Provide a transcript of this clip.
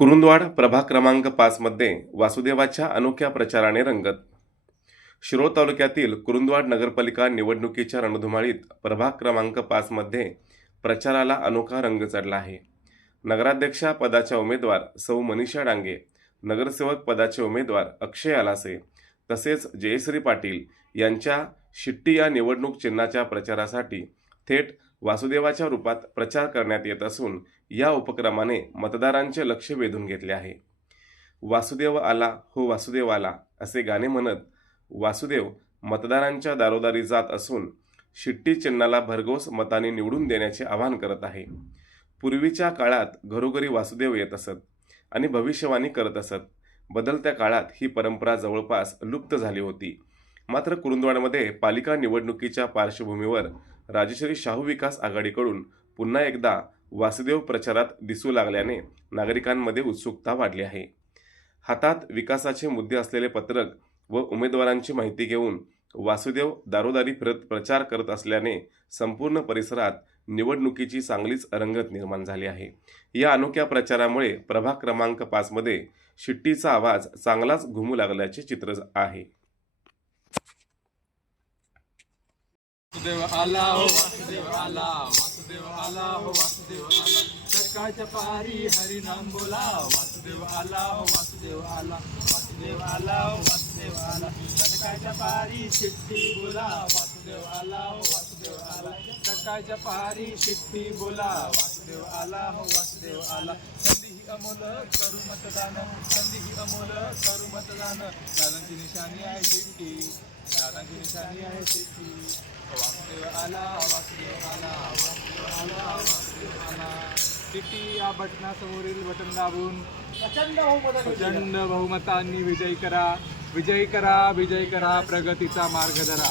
कुरुंदवाड प्रभाग क्रमांक पाचमध्ये वासुदेवाच्या अनोख्या प्रचाराने रंगत. शिरोळ तालुक्यातील कुरुंदवाड नगरपालिका निवडणुकीच्या रणधुमाळीत प्रभाग क्रमांक पाचमध्ये प्रचाराला अनोखा रंग चढला आहे. नगराध्यक्षा पदाच्या उमेदवार सौ मनीषा डांगे नगरसेवक पदाचे उमेदवार अक्षय आलासे तसेच जयश्री पाटील यांच्या शिट्टी या निवडणूक चिन्हाच्या प्रचारासाठी थेट वासुदेवाच्या रूपात प्रचार करण्यात येत असून या उपक्रमाने मतदारांचे लक्ष वेधून घेतले आहे. वासुदेव आला हो वासुदेव आला असे गाणे म्हणत वासुदेव मतदारांच्या दारोदारी जात असून शिट्टी चिन्हाला भरघोस मताने निवडून देण्याचे आवाहन करत आहे. पूर्वीच्या काळात घरोघरी वासुदेव येत असत आणि भविष्यवाणी करत असत. बदलत्या काळात ही परंपरा जवळपास लुप्त झाली होती. मात्र कुरुंदवाडमध्ये पालिका निवडणुकीच्या पार्श्वभूमीवर राजेश्री शाहू विकास आघाडीकडून पुन्हा एकदा वासुदेव प्रचारात दिसू लागल्याने नागरिकांमध्ये उत्सुकता वाढली आहे. हातात विकासाचे मुद्दे असलेले पत्रक व उमेदवारांची माहिती घेऊन वासुदेव दारोदारी फिरत प्रचार करत असल्याने संपूर्ण परिसरात निवडणुकीची चांगलीच रंगत निर्माण झाली आहे. या अनोख्या प्रचारामुळे प्रभाग क्रमांक पाचमध्ये शिट्टीचा आवाज चांगलाच घुमू लागल्याचे चित्र आहे. वासुदेव आला हो वासुदेव आला वासुदेव आला हो वासुदेव आला सकाळच्या पारी हरिनाम बोला वासुदेव आला हो वासुदेव आला वासुदेव आला हो वासुदेव आला सकाळच्या पारी शिट्टी बोला वासुदेव आला हो वासुदेव आला सकाळच्या पारी शिट्टी बोला वासुदेव आला हो वासुदेव आला संधी ही अमोल करू मतदान संधी ही अमोल करू मतदान दादांची निशाणी आहे शिट्टी दादांची निशाणी आहे शिट्टी वासुदेव आला वासुदेव आला वासुदेव आला वासुदेव आला किती या बटनासमोरील बटन दाबून प्रचंड बहुमतांनी विजयी करा. विजयी करा विजयी करा प्रगतीचा मार्ग धरा.